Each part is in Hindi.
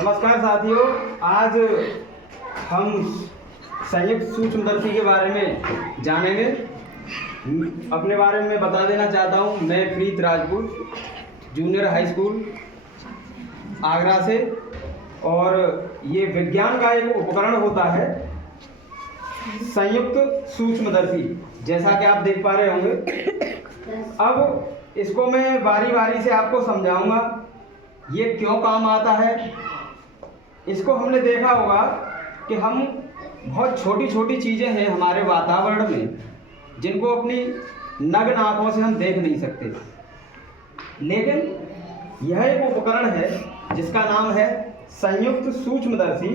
नमस्कार साथियों, आज हम संयुक्त सूक्ष्मदर्शी के बारे में जानेंगे। अपने बारे में बता देना चाहता हूँ। मैं Preet Rajput, junior high school Agra से, और ये विज्ञान का एक उपकरण होता है संयुक्त सूक्ष्मदर्शी, जैसा कि आप देख पा रहे होंगे। अब इसको मैं बारी बारी से आपको समझाऊंगा ये क्यों काम आता है। इसको हमने देखा होगा कि हम बहुत छोटी छोटी चीज़ें हैं हमारे वातावरण में जिनको अपनी नग्न आंखों से हम देख नहीं सकते, लेकिन यह एक उपकरण है जिसका नाम है संयुक्त सूक्ष्मदर्शी,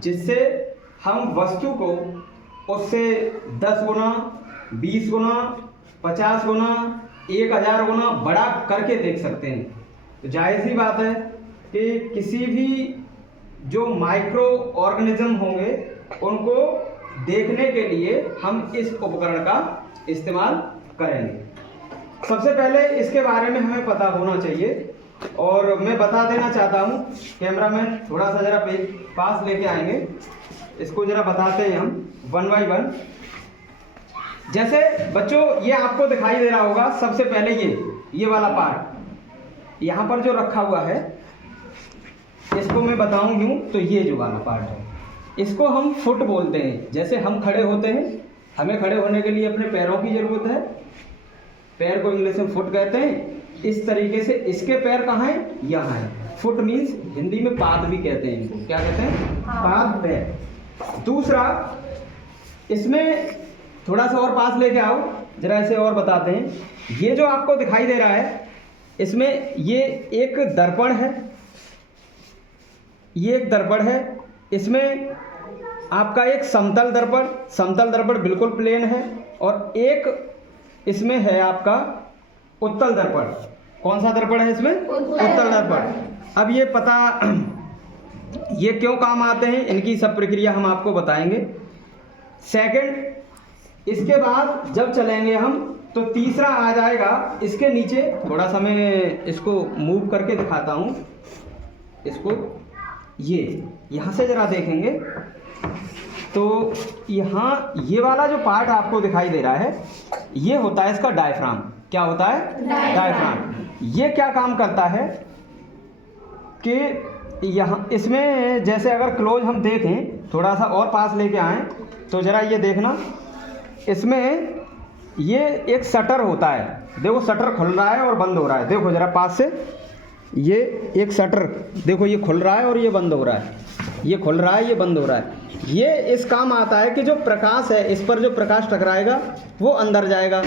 जिससे हम वस्तु को उससे 10 गुना, 20 गुना, 50 गुना, 1000 गुना बड़ा करके देख सकते हैं। तो जाहिर सी बात है कि किसी भी जो माइक्रो ऑर्गेनिज्म होंगे उनको देखने के लिए हम इस उपकरण का इस्तेमाल करेंगे। सबसे पहले इसके बारे में हमें पता होना चाहिए, और मैं बता देना चाहता हूँ। कैमरामैन थोड़ा सा जरा पास लेके आएंगे, इसको जरा बताते हैं हम 1 बाय 1। जैसे बच्चों ये आपको दिखाई दे रहा होगा, सबसे पहले ये वाला पार्ट यहाँ पर जो रखा हुआ है, इसको मैं बताऊं यूं तो ये जो वाला पार्ट है इसको हम फुट बोलते हैं। जैसे हम खड़े होते हैं, हमें खड़े होने के लिए अपने पैरों की ज़रूरत है, पैर को इंग्लिश में फुट कहते हैं। इस तरीके से इसके पैर कहाँ हैं? यहाँ है। फुट मीन्स हिंदी में पाद भी कहते हैं, इनको क्या कहते हैं? पाद पैर। दूसरा, इसमें थोड़ा सा और पास लेके आओ, जरा इसे और बताते हैं। ये जो आपको दिखाई दे रहा है, इसमें ये एक दर्पण है, ये एक दर्पण है। इसमें आपका एक समतल दर्पण बिल्कुल प्लेन है, और एक इसमें है आपका उत्तल दर्पण। कौन सा दर्पण है इसमें? उत्तल दर्पण। अब ये पता ये क्यों काम आते हैं, इनकी सब प्रक्रिया हम आपको बताएंगे। सेकंड, इसके बाद जब चलेंगे हम तो तीसरा आ जाएगा इसके नीचे। थोड़ा सा मैं इसको मूव करके दिखाता हूँ इसको। यहाँ से जरा देखेंगे तो यहाँ ये वाला जो पार्ट आपको दिखाई दे रहा है, ये होता है इसका डायफ्राम। क्या होता है? डायफ्राम। ये क्या काम करता है कि यहाँ इसमें जैसे अगर क्लोज हम देखें, थोड़ा सा और पास लेके आएँ तो जरा ये देखना, इसमें ये एक शटर होता है। देखो शटर खुल रहा है और बंद हो रहा है। देखो जरा पास से, ये एक शटर देखो, ये खुल रहा है और ये बंद हो रहा है, ये खुल रहा है, ये बंद हो रहा है। ये इस काम आता है कि जो प्रकाश है, इस पर जो प्रकाश टकराएगा वो अंदर जाएगा।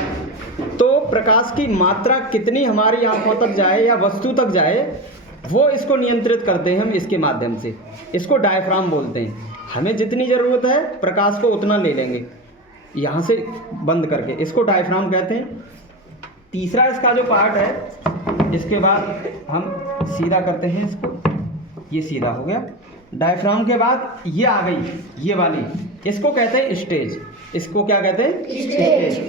तो प्रकाश की मात्रा कितनी हमारी आंखों तक जाए या वस्तु तक जाए, वो इसको नियंत्रित करते हैं हम इसके माध्यम से। इसको डायफ्राम बोलते हैं। हमें जितनी ज़रूरत है प्रकाश को उतना ले लेंगे यहाँ से बंद करके, इसको डायफ्राम कहते हैं। तीसरा इसका जो पार्ट है, इसके बाद हम सीधा करते हैं इसको, ये सीधा हो गया। डायफ्राम के बाद ये आ गई ये वाली, इसको कहते हैं स्टेज। इसको क्या कहते हैं? स्टेज।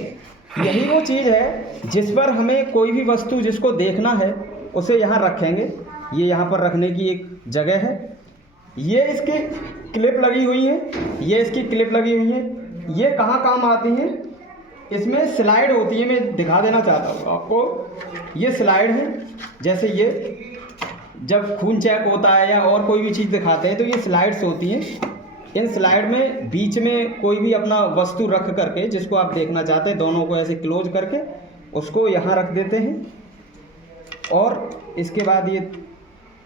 यही वो चीज़ है जिस पर हमें कोई भी वस्तु जिसको देखना है उसे यहाँ रखेंगे। ये यहाँ पर रखने की एक जगह है। ये इसकी क्लिप लगी हुई है, ये इसकी क्लिप लगी हुई है। ये कहाँ काम आती हैं? इसमें स्लाइड होती है, मैं दिखा देना चाहता हूँ आपको। ये स्लाइड है, जैसे ये जब खून चेक होता है या और कोई भी चीज़ दिखाते हैं तो ये स्लाइड्स होती हैं। इन स्लाइड में बीच में कोई भी अपना वस्तु रख करके, जिसको आप देखना चाहते हैं, दोनों को ऐसे क्लोज करके उसको यहाँ रख देते हैं, और इसके बाद ये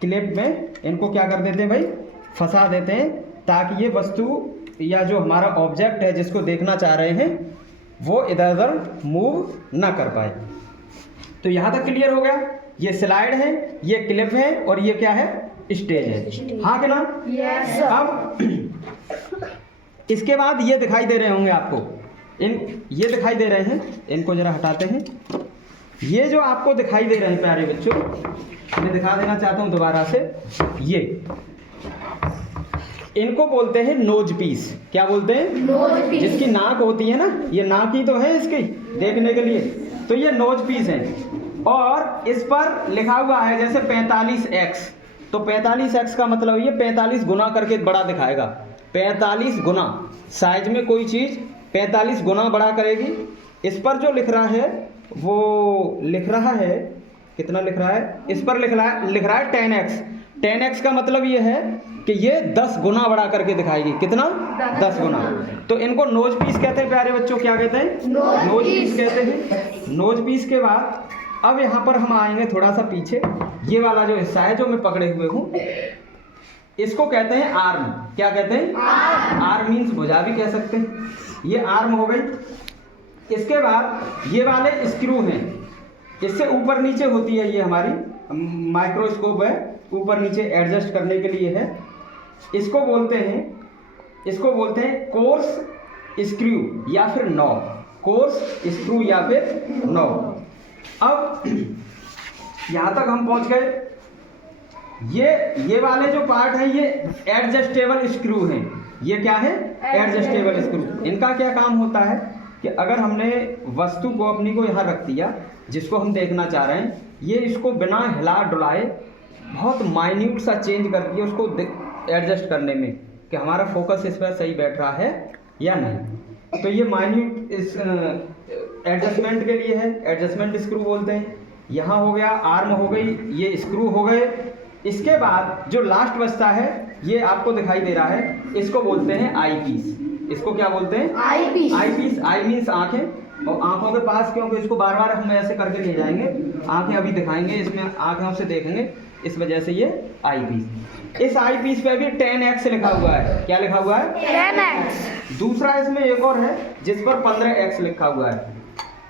क्लिप में इनको क्या कर देते हैं भाई? फंसा देते हैं, ताकि ये वस्तु या जो हमारा ऑब्जेक्ट है जिसको देखना चाह रहे हैं वो इधर उधर मूव ना कर पाए। तो यहाँ तक क्लियर हो गया? ये स्लाइड है, ये क्लिप है, और ये क्या है? स्टेज है। हाँ कि ना? यस। अब इसके बाद ये दिखाई दे रहे होंगे आपको, ये दिखाई दे रहे हैं, इनको जरा हटाते हैं। ये जो आपको दिखाई दे रहे हैं प्यारे बच्चों, मैं दिखा देना चाहता हूँ दोबारा से। ये इनको बोलते हैं नोज पीस। क्या बोलते हैं? Nose piece. जिसकी नाक होती है ना, ये नाक ही तो है इसकी देखने के लिए, तो ये नोज पीस है। और इस पर लिखा हुआ है जैसे 45X, तो 45x का मतलब ये 45 गुना करके बड़ा दिखाएगा। 45 गुना साइज में कोई चीज़ 45 गुना बड़ा करेगी। इस पर जो लिख रहा है वो लिख रहा है कितना लिख रहा है, इस पर लिख रहा है 10x। 10x का मतलब ये है कि ये 10 गुना बड़ा करके दिखाएगी। कितना? 10 गुना। तो इनको नोज पीस कहते हैं प्यारे बच्चों। क्या कहते हैं? नोज पीस कहते हैं। नोज पीस के बाद अब यहाँ पर हम आएंगे थोड़ा सा पीछे। ये वाला जो हिस्सा है जो मैं पकड़े हुए हूँ, इसको कहते हैं आर्म। क्या कहते हैं? आर्म मीन्स भुजा भी कह सकते हैं। ये आर्म हो गई। इसके बाद ये वाले स्क्रू हैं, इससे ऊपर नीचे होती है। ये हमारी माइक्रोस्कोप है, ऊपर नीचे एडजस्ट करने के लिए है। इसको बोलते हैं कोर्स स्क्रू या फिर नॉब। कोर्स स्क्रू या फिर नॉब। अब यहाँ तक हम पहुँच गए। ये वाले जो पार्ट हैं ये एडजस्टेबल स्क्रू हैं। ये क्या है? Adjustable screw. इनका क्या काम होता है कि अगर हमने वस्तु को अपनी को यहाँ रख दिया जिसको हम देखना चाह रहे हैं, ये इसको बिना हिला डुलाए बहुत माइन्यूट सा चेंज करती है उसको एडजस्ट करने में कि हमारा फोकस इस पर सही बैठ रहा है या नहीं। तो ये माइन्यूट इस एडजस्टमेंट के लिए है, एडजस्टमेंट स्क्रू बोलते हैं। यहाँ हो गया आर्म हो गई, ये स्क्रू हो गए। इसके बाद जो लास्ट बचता है ये आपको दिखाई दे रहा है, इसको बोलते हैं आई पीस। इसको क्या बोलते हैं? Eyepiece. Eyepiece, eye means आंखें। और आंखों के पास, क्योंकि इसको बार बार हम ऐसे करके ले जाएंगे, आंखें अभी दिखाएंगे, इसमें आंखें से देखेंगे, इस वजह से ये आई पीस। इस आई पीस पे भी 10x लिखा हुआ है। क्या लिखा हुआ है? 10x। दूसरा इसमें एक और है जिस पर 15x लिखा हुआ है।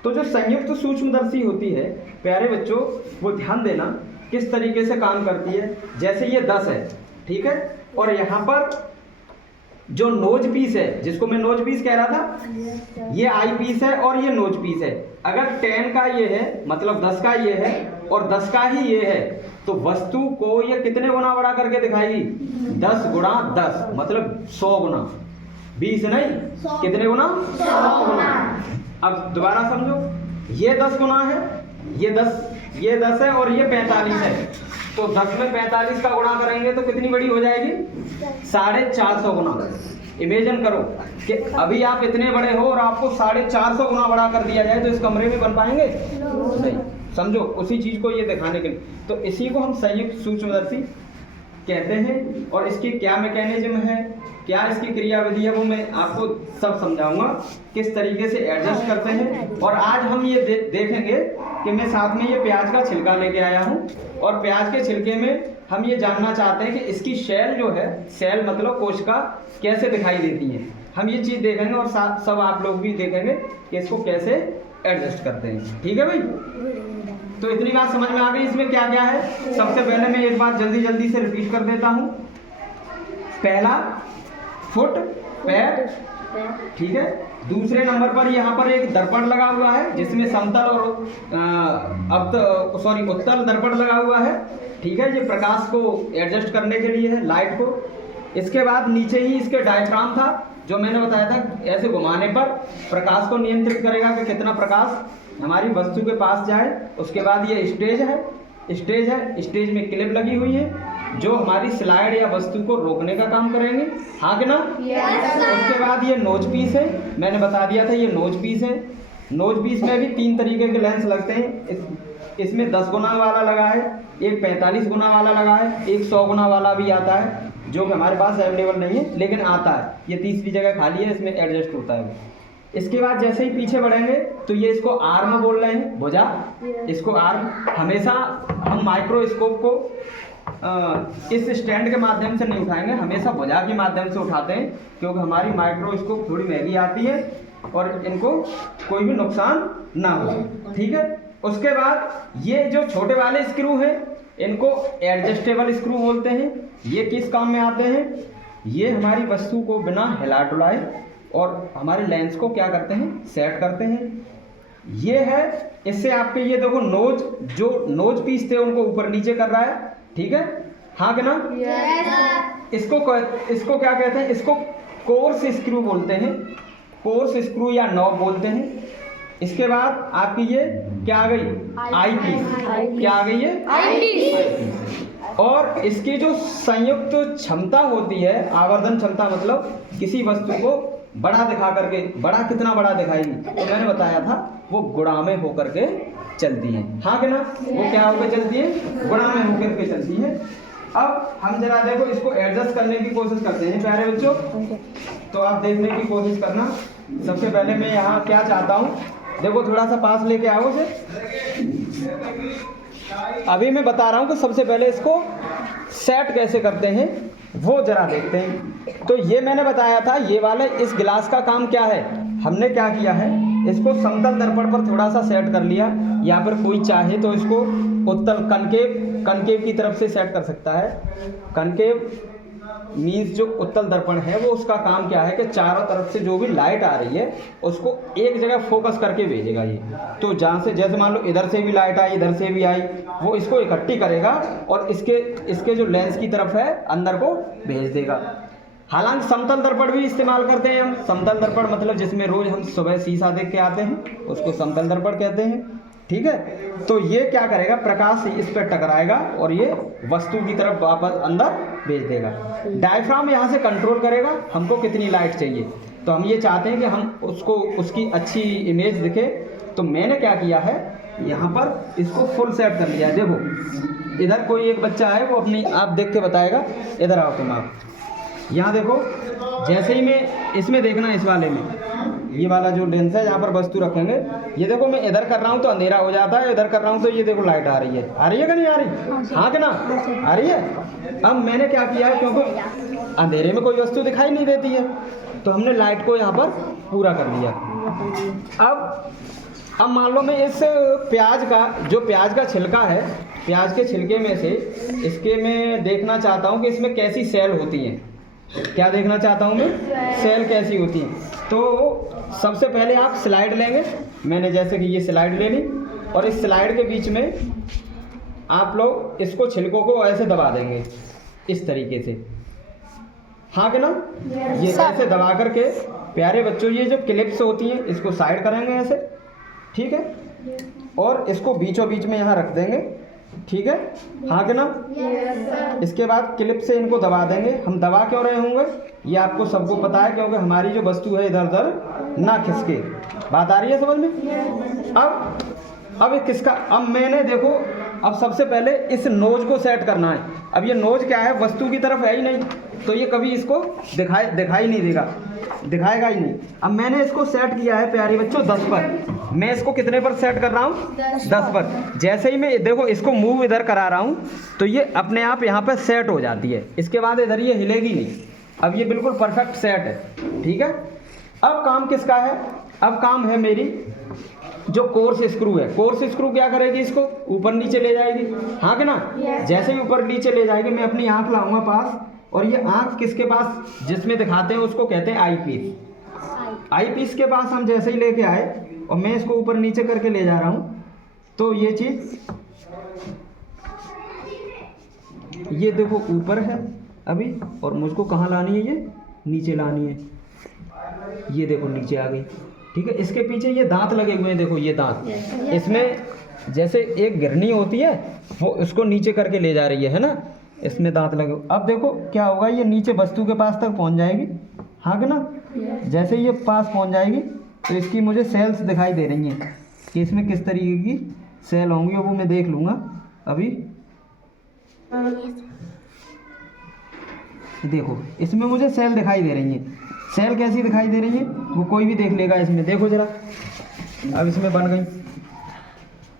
तो जो संयुक्त सूक्ष्मदर्शी होती है प्यारे बच्चों, वो ध्यान देना किस तरीके से काम करती है। जैसे ये 10 है, ठीक है, और यहाँ पर जो नोज पीस है, जिसको मैं नोज पीस कह रहा था, ये आई पीस है और ये नोज पीस है। अगर 10 का ये है मतलब 10 का ये है और 10 का ही ये है, तो वस्तु को ये कितने गुना बड़ा करके दिखाएगी? 10 गुणा 10 मतलब 100 गुना। 20 नहीं, कितने गुना? 100 गुना। अब दोबारा समझो, ये 10 गुना है, ये 10 है और ये 45 है। तो 10 में 45 का गुणा करेंगे तो कितनी बड़ी हो जाएगी? 450 गुना। इमेजिन करो कि अभी आप इतने बड़े हो और आपको 450 गुना बड़ा कर दिया जाए तो इस कमरे में बन पाएंगे? नहीं। समझो, उसी चीज को ये दिखाने के लिए, तो इसी को हम संयुक्त सूक्ष्मदर्शी कहते हैं। और इसकी क्या मैकेनिज्म है, क्या इसकी क्रियाविधि है, वो मैं आपको सब समझाऊंगा किस तरीके से एडजस्ट करते हैं। और आज हम ये देखेंगे कि मैं साथ में ये प्याज का छिलका लेके आया हूँ, और प्याज के छिलके में हम ये जानना चाहते हैं कि इसकी शेल जो है, शेल मतलब कोशिका कैसे दिखाई देती है। हम ये चीज़ देखेंगे और सब आप लोग भी देखेंगे कि इसको कैसे एडजस्ट करते हैं। ठीक है भाई? तो इतनी बात समझ में आ गई इसमें क्या क्या है। सबसे पहले मैं एक बात जल्दी से रिपीट कर देता हूँ। पहला फुट, पैर, ठीक है। दूसरे नंबर पर यहाँ पर एक दर्पण लगा हुआ है जिसमें समतल और उत्तल दर्पण लगा हुआ है, ठीक है। ये प्रकाश को एडजस्ट करने के लिए है, लाइट को। इसके बाद नीचे ही इसके डायफ्राम था जो मैंने बताया था, ऐसे घुमाने पर प्रकाश को नियंत्रित करेगा कि कितना प्रकाश हमारी वस्तु के पास जाए। उसके बाद ये स्टेज है, स्टेज में क्लिप लगी हुई है जो हमारी स्लाइड या वस्तु को रोकने का काम करेंगे, हाँ कि ना? उसके बाद ये नोज पीस है, मैंने बता दिया था ये नोज पीस है। नोज पीस में भी 3 तरीके के लेंस लगते हैं। इसमें 10 गुना वाला लगा है, एक 45 गुना वाला लगा है, एक 100 गुना वाला भी आता है जो कि हमारे पास अवेलेबल नहीं है लेकिन आता है। ये तीसरी जगह खाली है, इसमें एडजस्ट होता है। इसके बाद जैसे ही पीछे बढ़ेंगे तो ये इसको आर्म बोल रहे हैं, भुजा, इसको आर्म। हमेशा हम माइक्रोस्कोप को इस स्टैंड के माध्यम से नहीं उठाएंगे, हमेशा भुजा के माध्यम से उठाते हैं क्योंकि हमारी माइक्रोस्कोप थोड़ी महंगी आती है और इनको कोई भी नुकसान ना हो, ठीक है। उसके बाद ये जो छोटे वाले स्क्रू हैं इनको एडजस्टेबल स्क्रू बोलते हैं। ये किस काम में आते हैं? ये हमारी वस्तु को बिना हिला डुलाए और हमारे लेंस को क्या करते हैं? सेट करते हैं। ये है, इससे आपके ये देखो नोज, जो नोज पीस थे उनको ऊपर नीचे कर रहा है, ठीक है, हाँ कि ना? इसको क्या कहते हैं? इसको कोर्स स्क्रू बोलते हैं, कोर्स स्क्रू या नॉब बोलते हैं। इसके बाद आपकी ये क्या आ गई? आई पीस। क्या आ गई? ये आई पीस। और इसकी जो संयुक्त क्षमता होती है, आवर्धन क्षमता मतलब किसी वस्तु को बड़ा दिखा करके, बड़ा कितना बड़ा दिखाएगी, तो मैंने बताया था वो गुणा में होकर के चलती है, हाँ कि ना? वो क्या होकर चलती है? गुणा में होकर के चलती है। अब हम जरा देखो इसको एडजस्ट करने की कोशिश करते हैं प्यारे बच्चों, तो आप देखने की कोशिश करना। सबसे पहले मैं यहाँ क्या चाहता हूँ, देखो थोड़ा सा पास लेके आओ उसे। अभी मैं बता रहा हूँ कि सबसे पहले इसको सेट कैसे करते हैं वो जरा देखते हैं। तो ये मैंने बताया था, ये वाले इस गिलास का काम क्या है, हमने क्या किया है, इसको समतल दर्पण पर थोड़ा सा सेट कर लिया। यहाँ पर कोई चाहे तो इसको उत्तल कनकेव की तरफ से सेट कर सकता है। कनकेव मीन्स जो उत्तल दर्पण है वो उसका काम क्या है कि चारों तरफ से जो भी लाइट आ रही है उसको एक जगह फोकस करके भेजेगा ये। तो जहाँ से, जैसे मान लो इधर से भी लाइट आई, इधर से भी आई, वो इसको इकट्ठी करेगा और इसके जो लेंस की तरफ है अंदर को भेज देगा। हालांकि समतल दर्पण भी इस्तेमाल करते हैं हम। समतल दर्पण मतलब जिसमें रोज हम सुबह शीशा देख के आते हैं उसको समतल दर्पण कहते हैं, ठीक है। तो ये क्या करेगा, प्रकाश इस पर टकराएगा और ये वस्तु की तरफ वापस अंदर भेज देगा। डायफ्राम यहाँ से कंट्रोल करेगा हमको कितनी लाइट चाहिए। तो हम ये चाहते हैं कि हम उसकी अच्छी इमेज दिखे, तो मैंने क्या किया है, यहाँ पर इसको फुल सेट कर लिया है। देखो इधर कोई एक बच्चा है वो अपनी आप देख के बताएगा। इधर आओ तुम, आप यहाँ देखो, जैसे ही मैं इसमें देखना, इस वाले में ये वाला जो लेंस है जहाँ पर वस्तु रखेंगे, ये देखो मैं इधर कर रहा हूँ तो अंधेरा हो जाता है, इधर कर रहा हूँ तो ये देखो लाइट आ रही है कि नहीं आ रही? हाँ कि ना? आ रही है। अब मैंने क्या किया है, क्योंकि अंधेरे में कोई वस्तु दिखाई नहीं देती है, तो हमने लाइट को यहाँ पर पूरा कर लिया। अब मान लो मैं इस प्याज का छिलका है, प्याज के छिलके में से इसके मैं देखना चाहता हूँ कि इसमें कैसी सेल होती हैं। क्या देखना चाहता हूँ मैं? सेल कैसी होती हैं। तो सबसे पहले आप स्लाइड लेंगे, मैंने जैसे कि ये स्लाइड ले ली, और इस स्लाइड के बीच में आप लोग इसको छिलकों को ऐसे दबा देंगे इस तरीके से, हाँ कि ना? ये ऐसे दबा करके प्यारे बच्चों ये जो क्लिप्स होती हैं इसको साइड करेंगे ऐसे, ठीक है, और इसको बीचों बीच में यहाँ रख देंगे, ठीक है, हाँ कि ना? इसके बाद क्लिप से इनको दबा देंगे। हम दबा क्यों रहे होंगे ये आपको सबको पता है, क्योंकि हमारी जो वस्तु है इधर उधर ना खिसके। बात आ रही है समझ में? अब किसका, अब मैंने देखो, अब सबसे पहले इस नोज को सेट करना है। अब ये नोज क्या है, वस्तु की तरफ है ही नहीं, तो ये कभी इसको दिखाई नहीं देगा, दिखाएगा ही नहीं। अब मैंने इसको सेट किया है प्यारे बच्चों 10 पर। मैं इसको कितने पर सेट कर रहा हूँ? 10 पर। जैसे ही मैं देखो इसको मूव इधर करा रहा हूँ तो ये अपने आप यहाँ पर सेट हो जाती है। इसके बाद इधर ये हिलेगी नहीं। अब ये बिल्कुल परफेक्ट सेट है, ठीक है। अब काम किसका है? अब काम है मेरी जो कोर्स स्क्रू है। कोर्स स्क्रू क्या करेगी, इसको ऊपर नीचे ले जाएगी, हाँ कि ना? जैसे ही ऊपर नीचे ले जाएगी मैं अपनी आँख लाऊंगा पास, और ये आँख किसके पास जिसमें दिखाते हैं उसको कहते हैं आई पीस। आई पीस के पास हम जैसे ही लेके आए और मैं इसको ऊपर नीचे करके ले जा रहा हूँ, तो ये चीज़ ये देखो ऊपर है अभी, और मुझको कहाँ लानी है, ये नीचे लानी है। ये देखो नीचे आ गई, ठीक है। इसके पीछे ये दांत लगे हुए हैं, देखो ये दांत, इसमें जैसे एक गिरनी होती है वो उसको नीचे करके ले जा रही है ना, इसमें दांत लगे। अब देखो क्या होगा, ये नीचे वस्तु के पास तक पहुंच जाएगी, हाँ कि ना? जैसे ये पास पहुंच जाएगी तो इसकी मुझे सेल्स दिखाई दे रही हैं कि इसमें किस तरीके की सेल होंगी, वो मैं देख लूँगा अभी। देखो इसमें मुझे सेल दिखाई दे रही हैं। सेल कैसी दिखाई दे रही है वो कोई भी देख लेगा इसमें, देखो जरा। अब इसमें बन गई,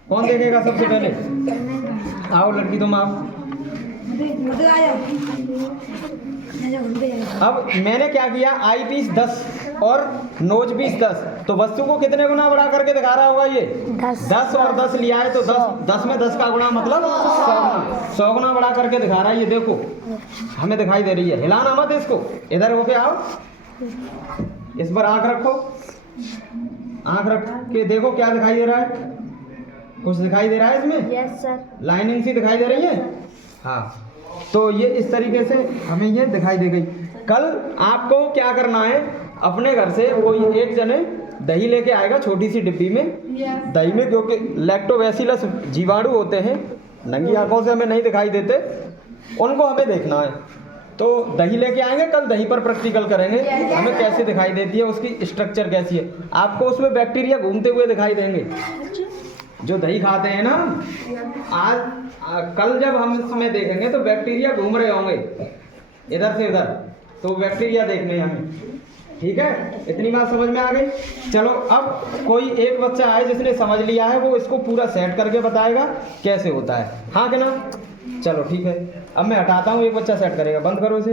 कौन देखेगा सबसे पहले? आओ लड़की तुम आओ। अब मैंने क्या किया, आई पीस 10 और नोज पीस 10, तो वस्तु को कितने गुना बड़ा करके दिखा रहा होगा ये? 10 और 10 लिया है तो 10 में 10 का गुना मतलब 100 गुना बड़ा करके दिखा रहा है। ये देखो हमें दिखाई दे रही है, हिलाना मत इसको, इधर होके आओ, इस पर आँख रखो, आँख रख के देखो क्या दिखाई दे रहा है। कुछ दिखाई दे रहा है इसमें? Yes sir. लाइनिंग सी दिखाई दे रही है, हाँ। तो ये इस तरीके से हमें ये दिखाई दे गई। कल आपको क्या करना है, अपने घर से कोई एक जने दही लेके आएगा छोटी सी डिब्बी में। दही में क्योंकि लैक्टोबैसिलस जीवाणु होते हैं, नंगी आंखों से हमें नहीं दिखाई देते, उनको हमें देखना है। तो दही लेके आएंगे, कल दही पर प्रैक्टिकल करेंगे हमें कैसे दिखाई देती है, उसकी स्ट्रक्चर कैसी है। आपको उसमें बैक्टीरिया घूमते हुए दिखाई देंगे जो दही खाते हैं ना। कल जब हम इसमें देखेंगे तो बैक्टीरिया घूम रहे होंगे इधर से उधर, तो बैक्टीरिया देखने हमें। ठीक है, इतनी बात समझ में आ गई। चलो अब कोई एक बच्चा आए जिसने समझ लिया है, वो इसको पूरा सेट करके बताएगा कैसे होता है। हाँ कि ना? चलो ठीक है, अब मैं हटाता हूँ, एक बच्चा सेट करेगा। बंद करो इसे।